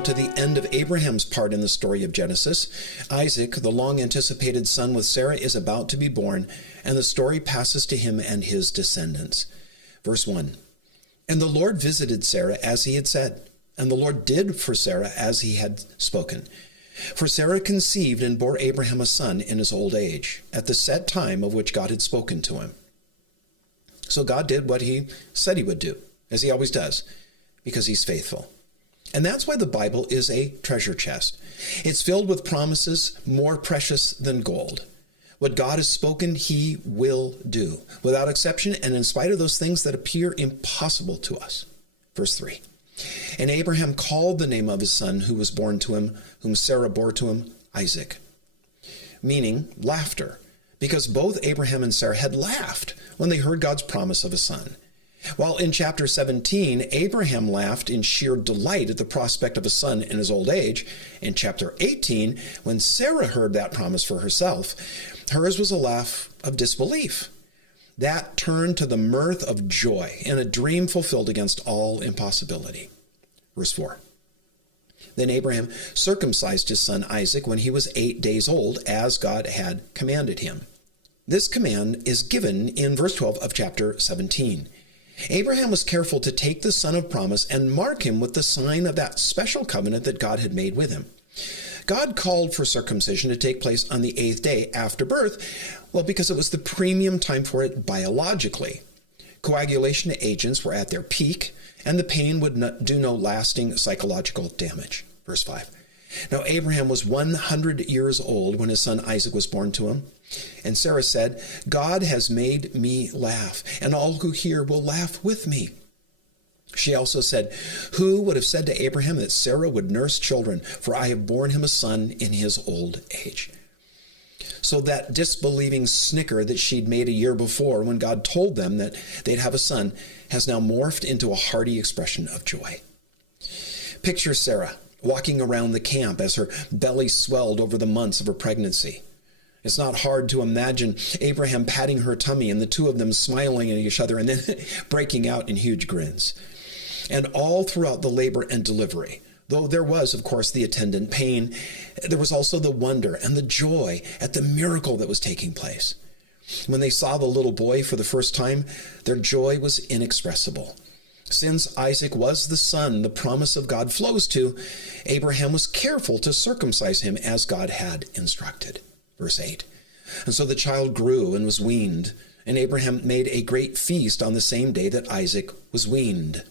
now to the end of Abraham's part in the story of Genesis. Isaac, the long-anticipated son with Sarah, is about to be born, and the story passes to him and his descendants. Verse 1, "And the Lord visited Sarah as he had said, and the Lord did for Sarah as he had spoken. For Sarah conceived and bore Abraham a son in his old age, at the set time of which God had spoken to him." So God did what he said he would do, as he always does, because he's faithful. And that's why the Bible is a treasure chest. It's filled with promises more precious than gold. What God has spoken, he will do, without exception, and in spite of those things that appear impossible to us. Verse 3, "And Abraham called the name of his son who was born to him, whom Sarah bore to him, Isaac," meaning laughter, because both Abraham and Sarah had laughed when they heard God's promise of a son. While in chapter 17, Abraham laughed in sheer delight at the prospect of a son in his old age, in chapter 18, when Sarah heard that promise for herself, hers was a laugh of disbelief. That turned to the mirth of joy in a dream fulfilled against all impossibility. Verse 4, "Then Abraham circumcised his son Isaac when he was 8 days old, as God had commanded him." This command is given in verse 12 of chapter 17. Abraham was careful to take the son of promise and mark him with the sign of that special covenant that God had made with him. God called for circumcision to take place on the 8th day after birth, well, because it was the premium time for it biologically. Coagulation agents were at their peak, and the pain would do no lasting psychological damage. Verse 5. "Now Abraham was 100 years old when his son Isaac was born to him. And Sarah said, 'God has made me laugh, and all who hear will laugh with me.' She also said, 'Who would have said to Abraham that Sarah would nurse children? For I have borne him a son in his old age.'" So that disbelieving snicker that she'd made a year before when God told them that they'd have a son has now morphed into a hearty expression of joy. Picture Sarah walking around the camp as her belly swelled over the months of her pregnancy. It's not hard to imagine Abraham patting her tummy and the two of them smiling at each other and then breaking out in huge grins. And all throughout the labor and delivery, though there was, of course, the attendant pain, there was also the wonder and the joy at the miracle that was taking place. When they saw the little boy for the first time, their joy was inexpressible. Since Isaac was the son the promise of God flows to, Abraham was careful to circumcise him as God had instructed. Verse 8, "And so the child grew and was weaned, and Abraham made a great feast on the same day that Isaac was weaned."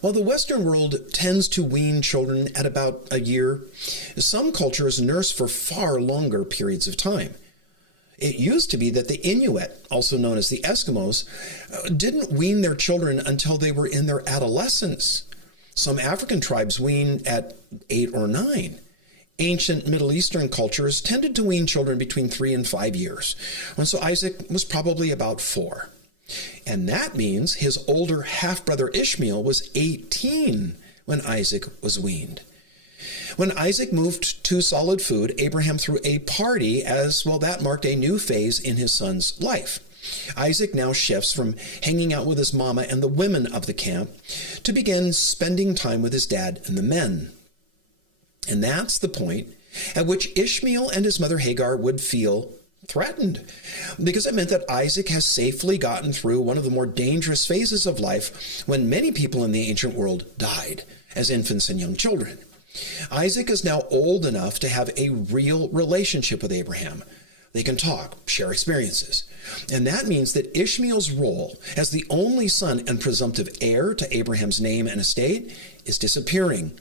While the Western world tends to wean children at about a year, some cultures nurse for far longer periods of time. It used to be that the Inuit, also known as the Eskimos, didn't wean their children until they were in their adolescence. Some African tribes wean at 8 or 9. Ancient Middle Eastern cultures tended to wean children between 3 and 5 years, and so Isaac was probably about 4. And that means his older half-brother Ishmael was 18 when Isaac was weaned. When Isaac moved to solid food, Abraham threw a party as, well, that marked a new phase in his son's life. Isaac now shifts from hanging out with his mama and the women of the camp to begin spending time with his dad and the men. And that's the point at which Ishmael and his mother Hagar would feel threatened, because it meant that Isaac has safely gotten through one of the more dangerous phases of life when many people in the ancient world died as infants and young children. Isaac is now old enough to have a real relationship with Abraham. They can talk, share experiences. And that means that Ishmael's role as the only son and presumptive heir to Abraham's name and estate is disappearing.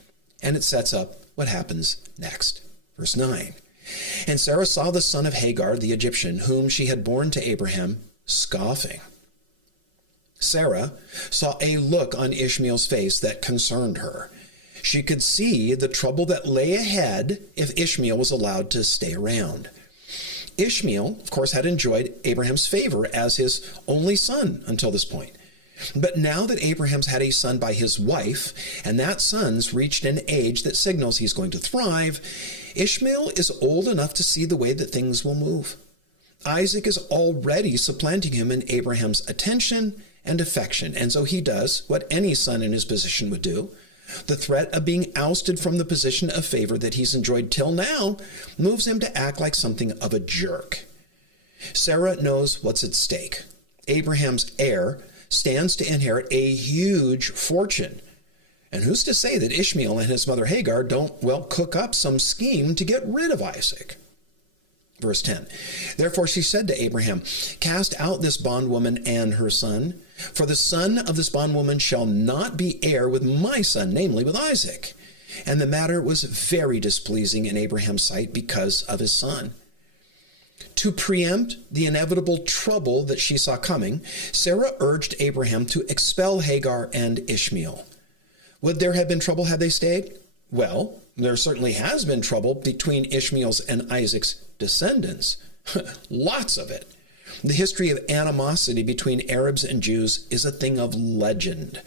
And it sets up what happens next. Verse 9. "And Sarah saw the son of Hagar, the Egyptian, whom she had borne to Abraham, scoffing." Sarah saw a look on Ishmael's face that concerned her. She could see the trouble that lay ahead if Ishmael was allowed to stay around. Ishmael, of course, had enjoyed Abraham's favor as his only son until this point. But now that Abraham's had a son by his wife, and that son's reached an age that signals he's going to thrive, Ishmael is old enough to see the way that things will move. Isaac is already supplanting him in Abraham's attention and affection, and so he does what any son in his position would do, The threat of being ousted from the position of favor that he's enjoyed till now moves him to act like something of a jerk. Sarah knows what's at stake. Abraham's heir stands to inherit a huge fortune. And who's to say that Ishmael and his mother Hagar don't, cook up some scheme to get rid of Isaac? Verse 10, therefore she said to Abraham, cast out this bondwoman and her son, for the son of this bondwoman shall not be heir with my son, namely with Isaac. And the matter was very displeasing in Abraham's sight because of his son. To preempt the inevitable trouble that she saw coming, Sarah urged Abraham to expel Hagar and Ishmael. Would there have been trouble had they stayed? Well, there certainly has been trouble between Ishmael's and Isaac's descendants. Lots of it. The history of animosity between Arabs and Jews is a thing of legend.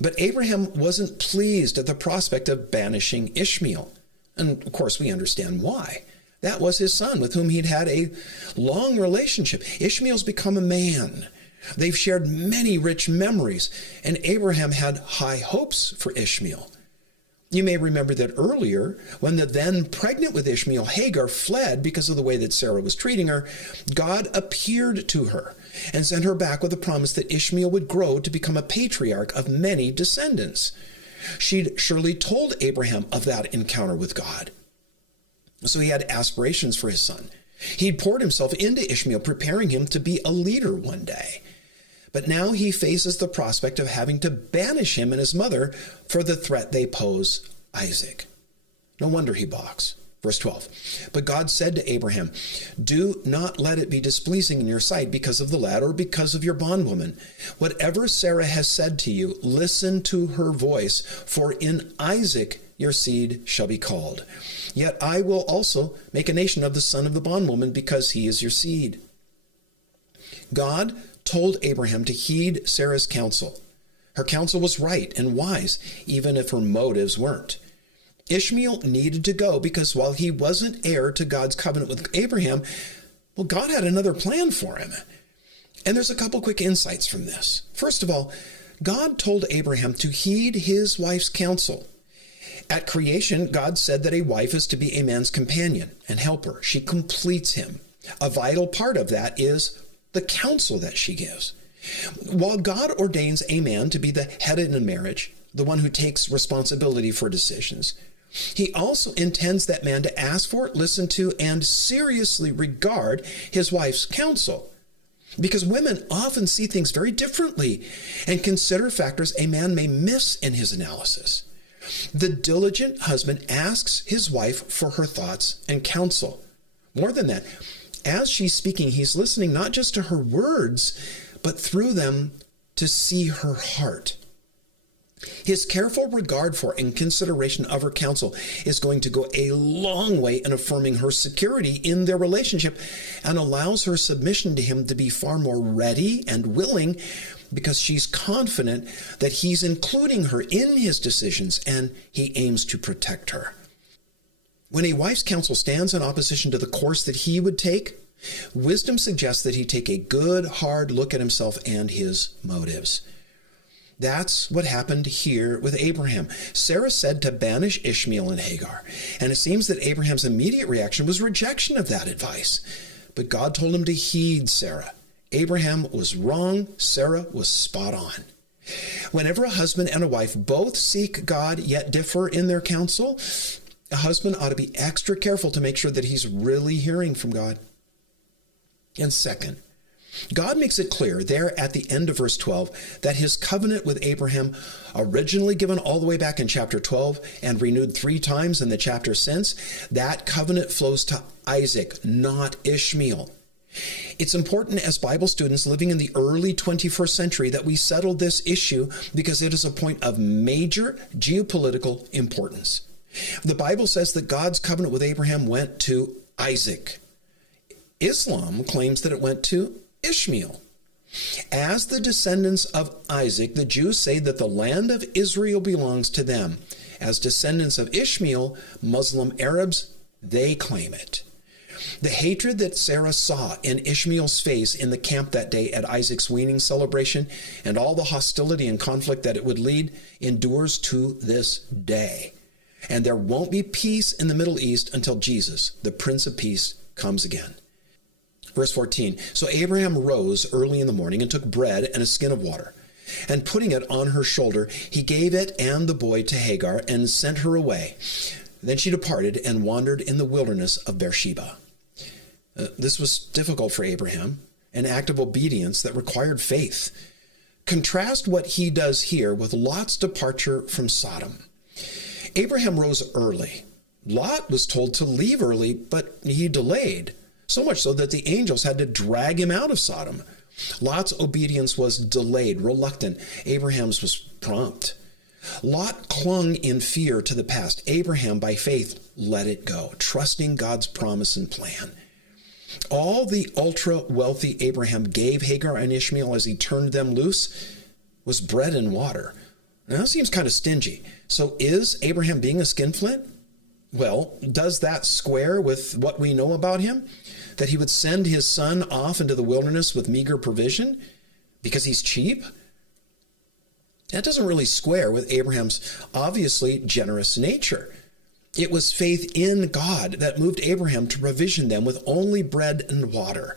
But Abraham wasn't pleased at the prospect of banishing Ishmael. And of course, we understand why. That was his son with whom he'd had a long relationship. Ishmael's become a man. They've shared many rich memories, and Abraham had high hopes for Ishmael. You may remember that earlier, when the then pregnant with Ishmael, Hagar, fled because of the way that Sarah was treating her, God appeared to her and sent her back with a promise that Ishmael would grow to become a patriarch of many descendants. She'd surely told Abraham of that encounter with God. So he had aspirations for his son. He'd poured himself into Ishmael, preparing him to be a leader one day. But now he faces the prospect of having to banish him and his mother for the threat they pose Isaac. No wonder he balks. Verse 12, but God said to Abraham, do not let it be displeasing in your sight because of the lad or because of your bondwoman. Whatever Sarah has said to you, listen to her voice, for in Isaac your seed shall be called. Yet I will also make a nation of the son of the bondwoman because he is your seed. God told Abraham to heed Sarah's counsel. Her counsel was right and wise, even if her motives weren't. Ishmael needed to go because while he wasn't heir to God's covenant with Abraham, God had another plan for him. And there's a couple quick insights from this. First of all, God told Abraham to heed his wife's counsel. At creation, God said that a wife is to be a man's companion and helper. She completes him. A vital part of that is the counsel that she gives. While God ordains a man to be the head in a marriage, the one who takes responsibility for decisions, he also intends that man to ask for, listen to, and seriously regard his wife's counsel. Because women often see things very differently and consider factors a man may miss in his analysis. The diligent husband asks his wife for her thoughts and counsel. More than that, as she's speaking, he's listening not just to her words, but through them to see her heart. His careful regard for and consideration of her counsel is going to go a long way in affirming her security in their relationship and allows her submission to him to be far more ready and willing because she's confident that he's including her in his decisions and he aims to protect her. When a wife's counsel stands in opposition to the course that he would take, wisdom suggests that he take a good, hard look at himself and his motives. That's what happened here with Abraham. Sarah said to banish Ishmael and Hagar, and it seems that Abraham's immediate reaction was rejection of that advice. But God told him to heed Sarah. Abraham was wrong, Sarah was spot on. Whenever a husband and a wife both seek God yet differ in their counsel, a husband ought to be extra careful to make sure that he's really hearing from God. And second, God makes it clear there at the end of verse 12 that his covenant with Abraham, originally given all the way back in chapter 12 and renewed 3 times in the chapter since, that covenant flows to Isaac, not Ishmael. It's important as Bible students living in the early 21st century that we settle this issue because it is a point of major geopolitical importance. The Bible says that God's covenant with Abraham went to Isaac. Islam claims that it went to Ishmael. As the descendants of Isaac, the Jews say that the land of Israel belongs to them. As descendants of Ishmael, Muslim Arabs, they claim it. The hatred that Sarah saw in Ishmael's face in the camp that day at Isaac's weaning celebration, and all the hostility and conflict that it would lead, endures to this day. And there won't be peace in the Middle East until Jesus, the Prince of Peace, comes again. Verse 14, so Abraham rose early in the morning and took bread and a skin of water. And putting it on her shoulder, he gave it and the boy to Hagar and sent her away. Then she departed and wandered in the wilderness of Beersheba. This was difficult for Abraham, an act of obedience that required faith. Contrast what he does here with Lot's departure from Sodom. Abraham rose early. Lot was told to leave early, but he delayed, so much so that the angels had to drag him out of Sodom. Lot's obedience was delayed, reluctant. Abraham's was prompt. Lot clung in fear to the past. Abraham, by faith, let it go, trusting God's promise and plan. All the ultra-wealthy Abraham gave Hagar and Ishmael as he turned them loose was bread and water. Now, that seems kind of stingy. So is Abraham being a skinflint? Well, does that square with what we know about him? That he would send his son off into the wilderness with meager provision because he's cheap? That doesn't really square with Abraham's obviously generous nature. It was faith in God that moved Abraham to provision them with only bread and water.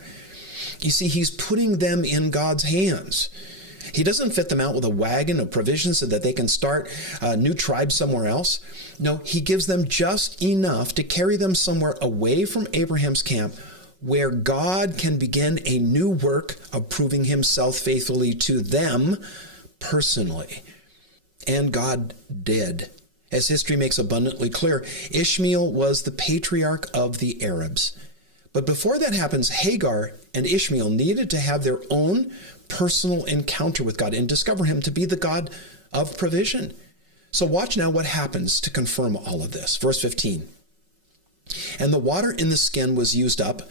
You see, he's putting them in God's hands. He doesn't fit them out with a wagon of provisions so that they can start a new tribe somewhere else. No, he gives them just enough to carry them somewhere away from Abraham's camp where God can begin a new work of proving himself faithfully to them personally. And God did. As history makes abundantly clear, Ishmael was the patriarch of the Arabs. But before that happens, Hagar and Ishmael needed to have their own personal encounter with God and discover him to be the God of provision. So watch now what happens to confirm all of this. Verse 15. And the water in the skin was used up,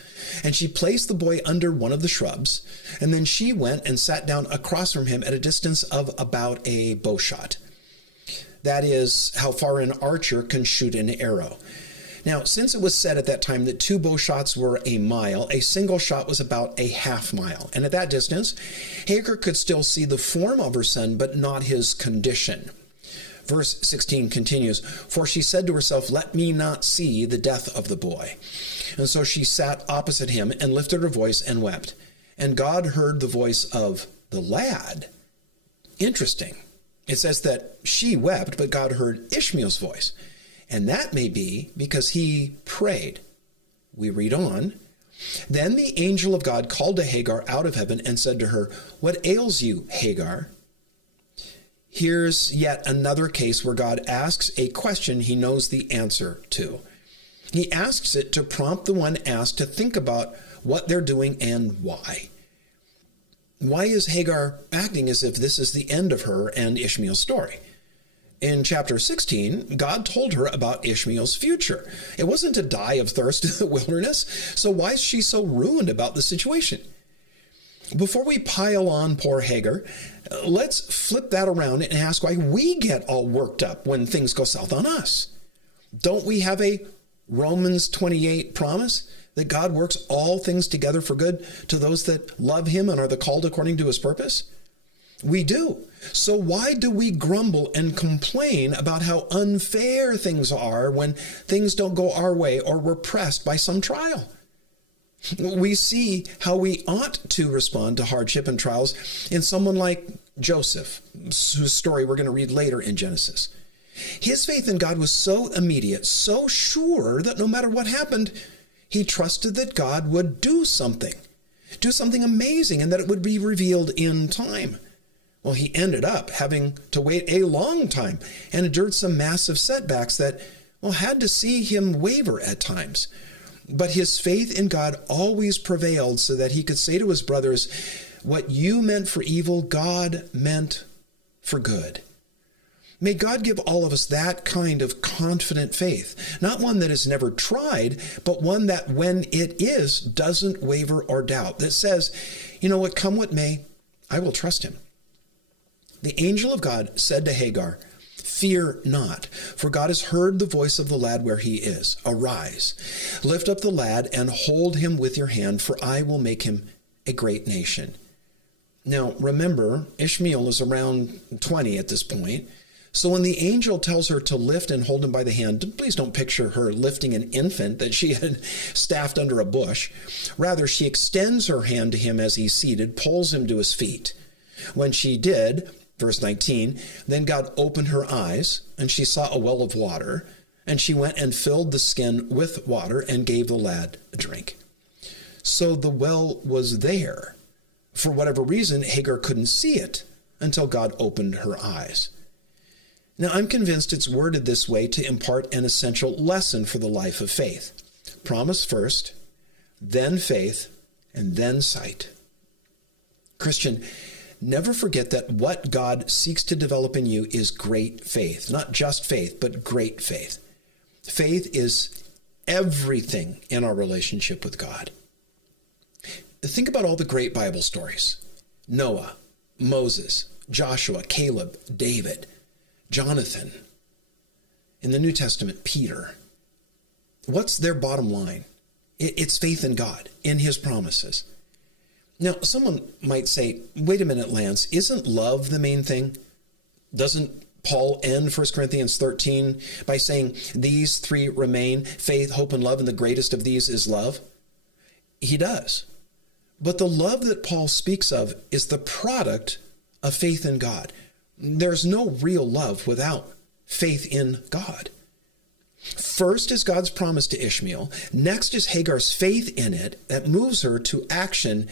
and she placed the boy under one of the shrubs, and then she went and sat down across from him at a distance of about a bow shot. That is how far an archer can shoot an arrow. Now, since it was said at that time that 2 bow shots were a mile, a single shot was about a half mile. And at that distance, Hagar could still see the form of her son, but not his condition. Verse 16 continues, for she said to herself, let me not see the death of the boy. And so she sat opposite him and lifted her voice and wept. And God heard the voice of the lad. Interesting. It says that she wept, but God heard Ishmael's voice. And that may be because he prayed. We read on. Then the angel of God called to Hagar out of heaven and said to her, what ails you, Hagar? Here's yet another case where God asks a question he knows the answer to. He asks it to prompt the one asked to think about what they're doing and why. Why is Hagar acting as if this is the end of her and Ishmael's story? In chapter 16, God told her about Ishmael's future. It wasn't to die of thirst in the wilderness, so why is she so ruined about the situation? Before we pile on poor Hagar, let's flip that around and ask why we get all worked up when things go south on us. Don't we have a Romans 28 promise that God works all things together for good to those that love him and are the called according to his purpose? We do. So why do we grumble and complain about how unfair things are when things don't go our way or we're pressed by some trial? We see how we ought to respond to hardship and trials in someone like Joseph, whose story we're going to read later in Genesis. His faith in God was so immediate, so sure that no matter what happened, he trusted that God would do something amazing, and that it would be revealed in time. Well, he ended up having to wait a long time and endured some massive setbacks that, had to see him waver at times. But his faith in God always prevailed so that he could say to his brothers, what you meant for evil, God meant for good. May God give all of us that kind of confident faith, not one that is never tried, but one that when it is, doesn't waver or doubt, that says, come what may, I will trust him. The angel of God said to Hagar, Fear not, for God has heard the voice of the lad where he is. Arise, lift up the lad and hold him with your hand, for I will make him a great nation. Now, remember, Ishmael is around 20 at this point. So when the angel tells her to lift and hold him by the hand, please don't picture her lifting an infant that she had staffed under a bush. Rather, she extends her hand to him as he's seated, pulls him to his feet. When she did, verse 19, then God opened her eyes, and she saw a well of water, and she went and filled the skin with water and gave the lad a drink. So the well was there. For whatever reason, Hagar couldn't see it until God opened her eyes. Now, I'm convinced it's worded this way to impart an essential lesson for the life of faith. Promise first, then faith, and then sight. Christian, never forget that what God seeks to develop in you is great faith. Not just faith, but great faith. Faith is everything in our relationship with God. Think about all the great Bible stories. Noah, Moses, Joshua, Caleb, David, Jonathan. In the New Testament, Peter. What's their bottom line? It's faith in God, in his promises. Now, someone might say, wait a minute, Lance, isn't love the main thing? Doesn't Paul end 1 Corinthians 13 by saying, these three remain, faith, hope, and love, and the greatest of these is love? He does. But the love that Paul speaks of is the product of faith in God. There's no real love without faith in God. First is God's promise to Ishmael. Next is Hagar's faith in it that moves her to action.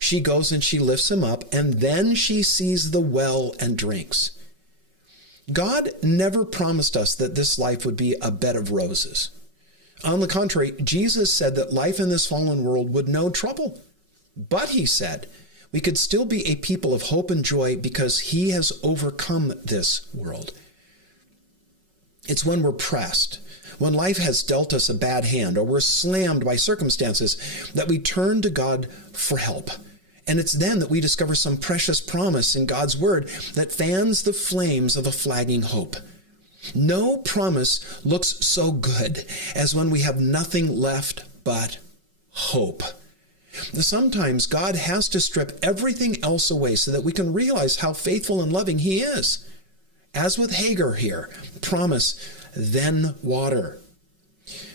She goes and she lifts him up, and then she sees the well and drinks. God never promised us that this life would be a bed of roses. On the contrary, Jesus said that life in this fallen world would know trouble. But he said, we could still be a people of hope and joy because he has overcome this world. It's when we're pressed, when life has dealt us a bad hand, or we're slammed by circumstances, that we turn to God for help. And it's then that we discover some precious promise in God's word that fans the flames of a flagging hope. No promise looks so good as when we have nothing left but hope. Sometimes God has to strip everything else away so that we can realize how faithful and loving he is. As with Hagar here, promise, then water.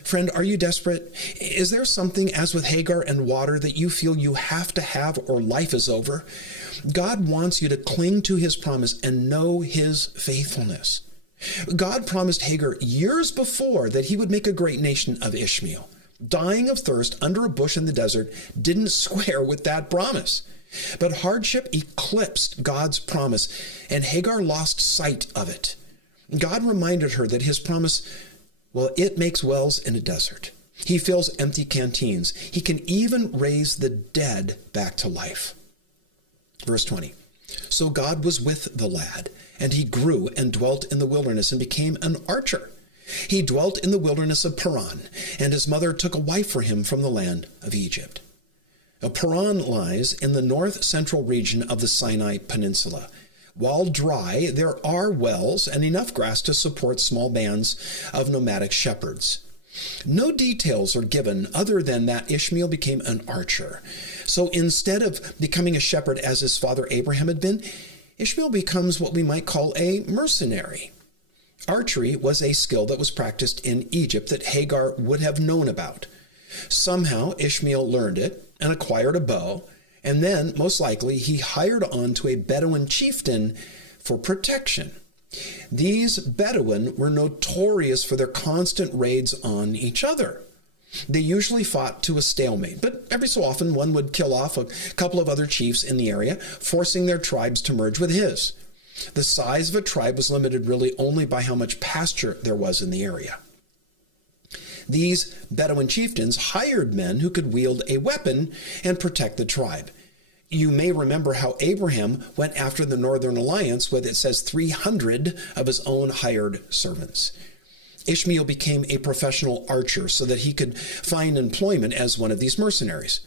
Friend, are you desperate? Is there something, as with Hagar and water, that you feel you have to have or life is over? God wants you to cling to his promise and know his faithfulness. God promised Hagar years before that he would make a great nation of Ishmael. Dying of thirst under a bush in the desert didn't square with that promise. But hardship eclipsed God's promise, and Hagar lost sight of it. God reminded her that his promise, well, it makes wells in a desert. He fills empty canteens. He can even raise the dead back to life. Verse 20. So God was with the lad, and he grew and dwelt in the wilderness and became an archer. He dwelt in the wilderness of Paran, and his mother took a wife for him from the land of Egypt. Paran lies in the north-central region of the Sinai Peninsula. While dry, there are wells and enough grass to support small bands of nomadic shepherds. No details are given other than that Ishmael became an archer. So instead of becoming a shepherd as his father Abraham had been, Ishmael becomes what we might call a mercenary. Archery was a skill that was practiced in Egypt that Hagar would have known about. Somehow Ishmael learned it and acquired a bow, and then, most likely, he hired on to a Bedouin chieftain for protection. These Bedouin were notorious for their constant raids on each other. They usually fought to a stalemate, but every so often one would kill off a couple of other chiefs in the area, forcing their tribes to merge with his. The size of a tribe was limited really only by how much pasture there was in the area. These Bedouin chieftains hired men who could wield a weapon and protect the tribe. You may remember how Abraham went after the Northern Alliance with, it says, 300 of his own hired servants. Ishmael became a professional archer so that he could find employment as one of these mercenaries.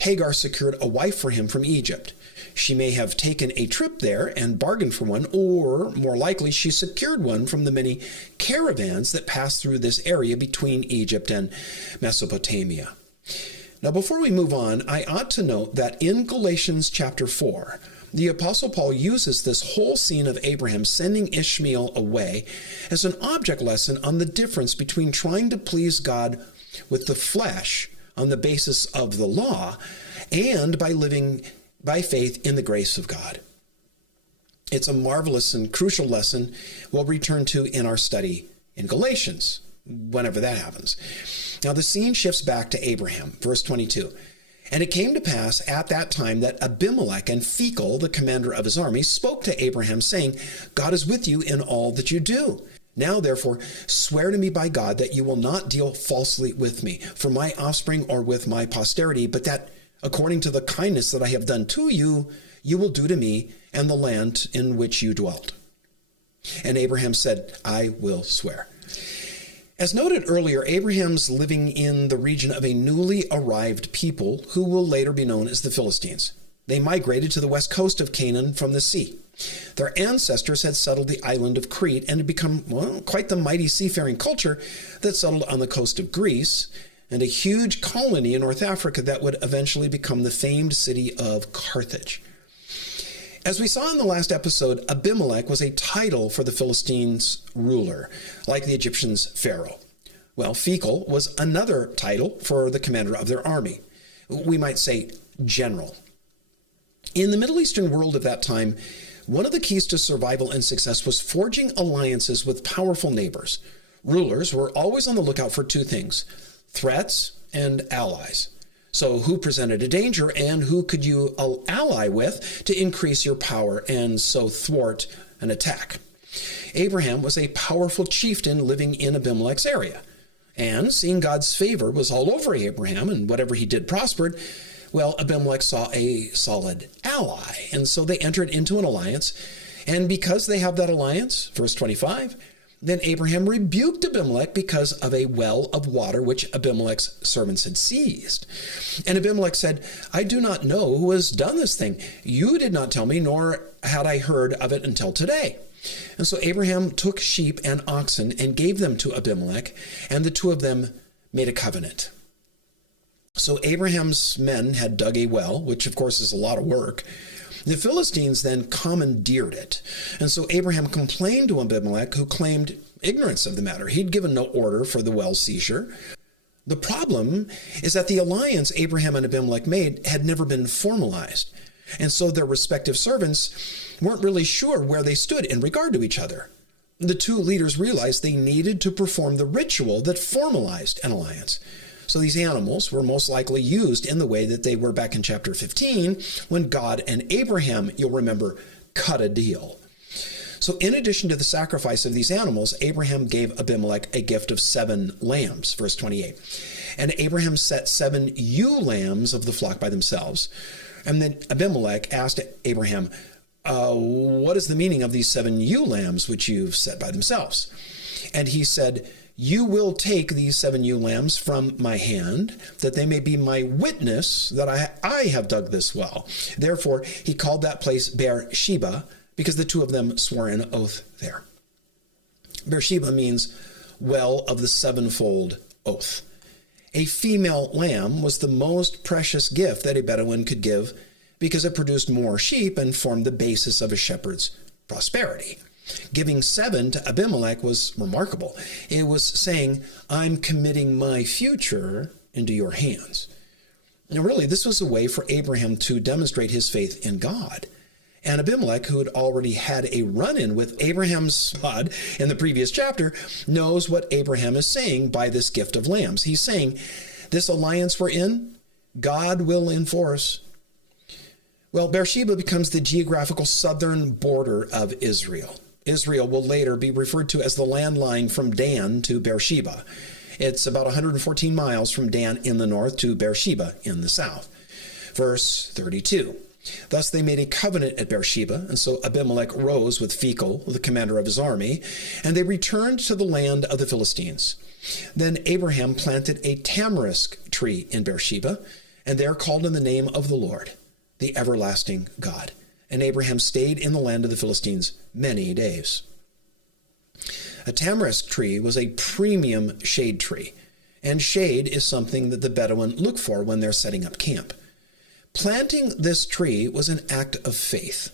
Hagar secured a wife for him from Egypt. She may have taken a trip there and bargained for one, or more likely, she secured one from the many caravans that passed through this area between Egypt and Mesopotamia. Now, before we move on, I ought to note that in Galatians chapter 4, the Apostle Paul uses this whole scene of Abraham sending Ishmael away as an object lesson on the difference between trying to please God with the flesh on the basis of the law and by living by faith in the grace of God. It's a marvelous and crucial lesson we'll return to in our study in Galatians, whenever that happens. Now, the scene shifts back to Abraham, verse 22. And it came to pass at that time that Abimelech and Phicol, the commander of his army, spoke to Abraham, saying, God is with you in all that you do. Now, therefore, swear to me by God that you will not deal falsely with me, for my offspring or with my posterity, but that according to the kindness that I have done to you, you will do to me and the land in which you dwelt. And Abraham said, I will swear. As noted earlier, Abraham's living in the region of a newly arrived people who will later be known as the Philistines. They migrated to the west coast of Canaan from the sea. Their ancestors had settled the island of Crete and had become, quite the mighty seafaring culture that settled on the coast of Greece, and a huge colony in North Africa that would eventually become the famed city of Carthage. As we saw in the last episode, Abimelech was a title for the Philistines' ruler, like the Egyptians' pharaoh. Well, Phicol was another title for the commander of their army. We might say general. In the Middle Eastern world of that time, one of the keys to survival and success was forging alliances with powerful neighbors. Rulers were always on the lookout for two things: threats and allies. So who presented a danger and who could you ally with to increase your power and so thwart an attack? Abraham was a powerful chieftain living in Abimelech's area. And seeing God's favor was all over Abraham and whatever he did prospered, well, Abimelech saw a solid ally. And so they entered into an alliance. And because they have that alliance, verse 25, then Abraham rebuked Abimelech because of a well of water which Abimelech's servants had seized. And Abimelech said, I do not know who has done this thing. You did not tell me, nor had I heard of it until today. And so Abraham took sheep and oxen and gave them to Abimelech, and the two of them made a covenant. So Abraham's men had dug a well, which of course is a lot of work. The Philistines then commandeered it. And so Abraham complained to Abimelech, who claimed ignorance of the matter. He'd given no order for the well seizure. The problem is that the alliance Abraham and Abimelech made had never been formalized. And so their respective servants weren't really sure where they stood in regard to each other. The two leaders realized they needed to perform the ritual that formalized an alliance. So these animals were most likely used in the way that they were back in chapter 15, when God and Abraham, you'll remember, cut a deal. So in addition to the sacrifice of these animals, Abraham gave Abimelech a gift of 7 lambs, verse 28. And Abraham set 7 ewe lambs of the flock by themselves. And then Abimelech asked Abraham, what is the meaning of these 7 ewe lambs which you've set by themselves? And he said, you will take these 7 ewe lambs from my hand, that they may be my witness that I have dug this well. Therefore, he called that place Beersheba, because the two of them swore an oath there. Beersheba means well of the 7-fold oath. A female lamb was the most precious gift that a Bedouin could give, because it produced more sheep and formed the basis of a shepherd's prosperity. Giving 7 to Abimelech was remarkable. It was saying, I'm committing my future into your hands. Now, really, this was a way for Abraham to demonstrate his faith in God. And Abimelech, who had already had a run-in with Abraham's God in the previous chapter, knows what Abraham is saying by this gift of lambs. He's saying, this alliance we're in, God will enforce. Well, Beersheba becomes the geographical southern border of Israel. Israel will later be referred to as the landline from Dan to Beersheba. It's about 114 miles from Dan in the north to Beersheba in the south. Verse 32. Thus they made a covenant at Beersheba, and so Abimelech rose with Phicol, the commander of his army, and they returned to the land of the Philistines. Then Abraham planted a tamarisk tree in Beersheba, and there called on the name of the Lord. the everlasting God. And Abraham stayed in the land of the Philistines many days. A tamarisk tree was a premium shade tree, and shade is something that the Bedouin look for when they're setting up camp. Planting this tree was an act of faith,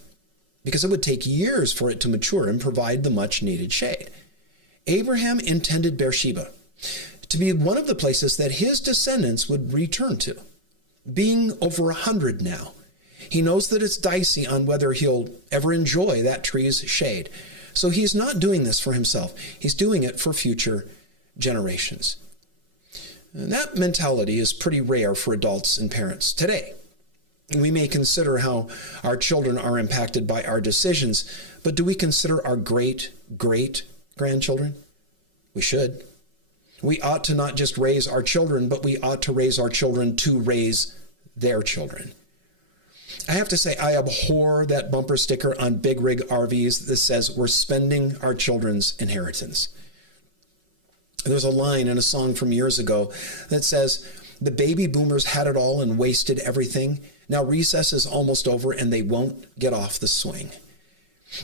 because it would take years for it to mature and provide the much-needed shade. Abraham intended Beersheba to be one of the places that his descendants would return to. Being over 100 now, he knows that it's dicey on whether he'll ever enjoy that tree's shade. So he's not doing this for himself. He's doing it for future generations. And that mentality is pretty rare for adults and parents today. We may consider how our children are impacted by our decisions, but do we consider our great-great-grandchildren? We should. We ought to not just raise our children, but we ought to raise our children to raise their children. I have to say, I abhor that bumper sticker on big rig RVs that says, "We're spending our children's inheritance." There's a line in a song from years ago that says, "The baby boomers had it all and wasted everything. Now recess is almost over and they won't get off the swing."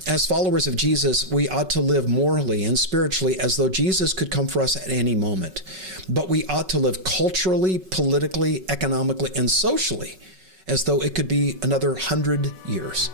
As followers of Jesus, we ought to live morally and spiritually as though Jesus could come for us at any moment. But we ought to live culturally, politically, economically, and socially as though it could be another 100 years.